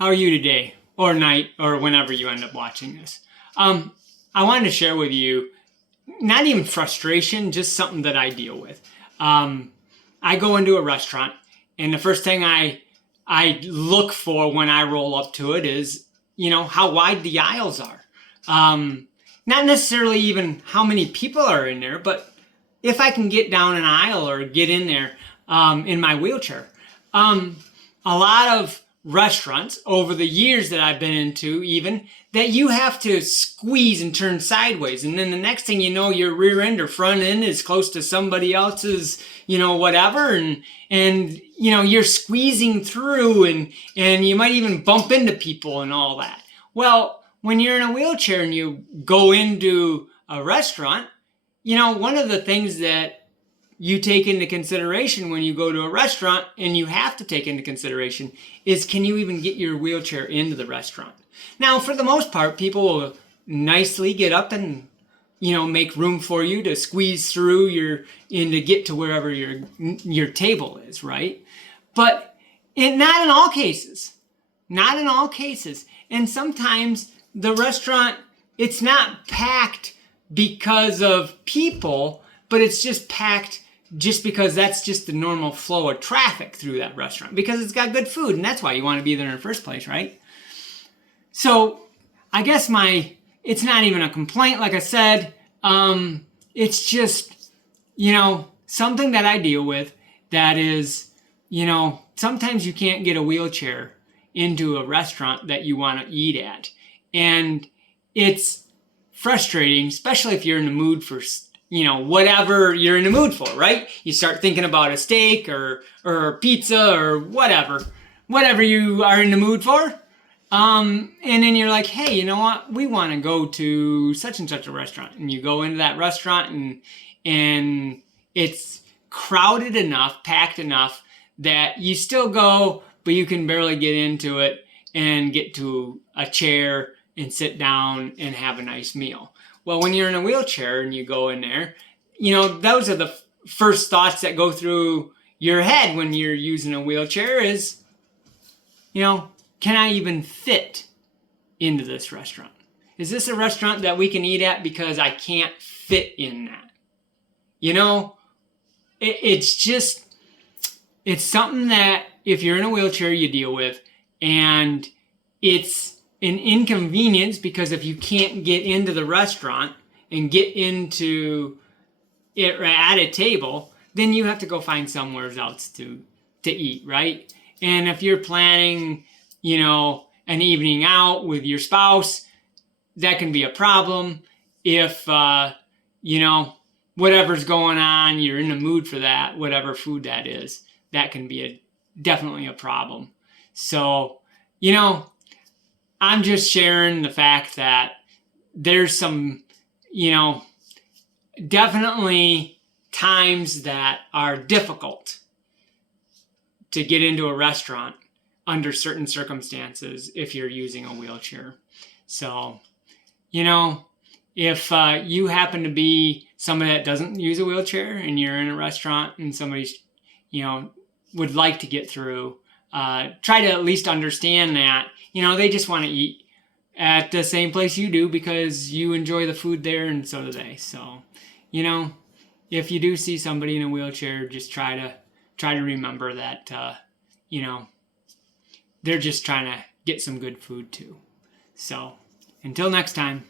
How are you today, or night, or whenever you end up watching this? I wanted to share with you not even frustration, just something that I deal with. I go into a restaurant, and the first thing I look for when I roll up to it is, how wide the aisles are. Not necessarily even how many people are in there, but if I can get down an aisle or get in there in my wheelchair. A lot of restaurants over the years that I've been into, even, that you have to squeeze and turn sideways, and then the next thing you know, your rear end or front end is close to somebody else's, whatever, and you're squeezing through, and you might even bump into people and all that. Well, when you're in a wheelchair and you go into a restaurant, one of the things that you take into consideration when you go to a restaurant, and you have to take into consideration, is can you even get your wheelchair into the restaurant? Now, for the most part, people will nicely get up and, make room for you to squeeze through and to get to wherever your table is, right? But not in all cases. Not in all cases. And sometimes the restaurant, it's not packed because of people, but it's just packed just because that's just the normal flow of traffic through that restaurant, because it's got good food, and that's why you want to be there in the first place, right? So I guess it's not even a complaint, like I said. It's just, something that I deal with that is, sometimes you can't get a wheelchair into a restaurant that you want to eat at. And it's frustrating, especially if you're in the mood for whatever you're in the mood for, right? You start thinking about a steak or pizza or whatever you are in the mood for. And then you're like, hey, you know what? We want to go to such and such a restaurant. And you go into that restaurant and it's crowded enough, packed enough that you still go, but you can barely get into it and get to a chair and sit down and have a nice meal. Well, when you're in a wheelchair and you go in there, those are the first thoughts that go through your head when you're using a wheelchair is, can I even fit into this restaurant? Is this a restaurant that we can eat at because I can't fit in that? It's something that if you're in a wheelchair, you deal with, and it's an inconvenience because if you can't get into the restaurant and get into it at a table, then you have to go find somewhere else to eat, right? And if you're planning, an evening out with your spouse, that can be a problem. If, whatever's going on, you're in the mood for that, whatever food that is, that can be definitely a problem. So, I'm just sharing the fact that there's some, definitely times that are difficult to get into a restaurant under certain circumstances if you're using a wheelchair. So, if you happen to be somebody that doesn't use a wheelchair and you're in a restaurant and somebody's, would like to get through, try to at least understand that, they just want to eat at the same place you do because you enjoy the food there and so do they. So, if you do see somebody in a wheelchair, just try to remember that, they're just trying to get some good food too. So, until next time.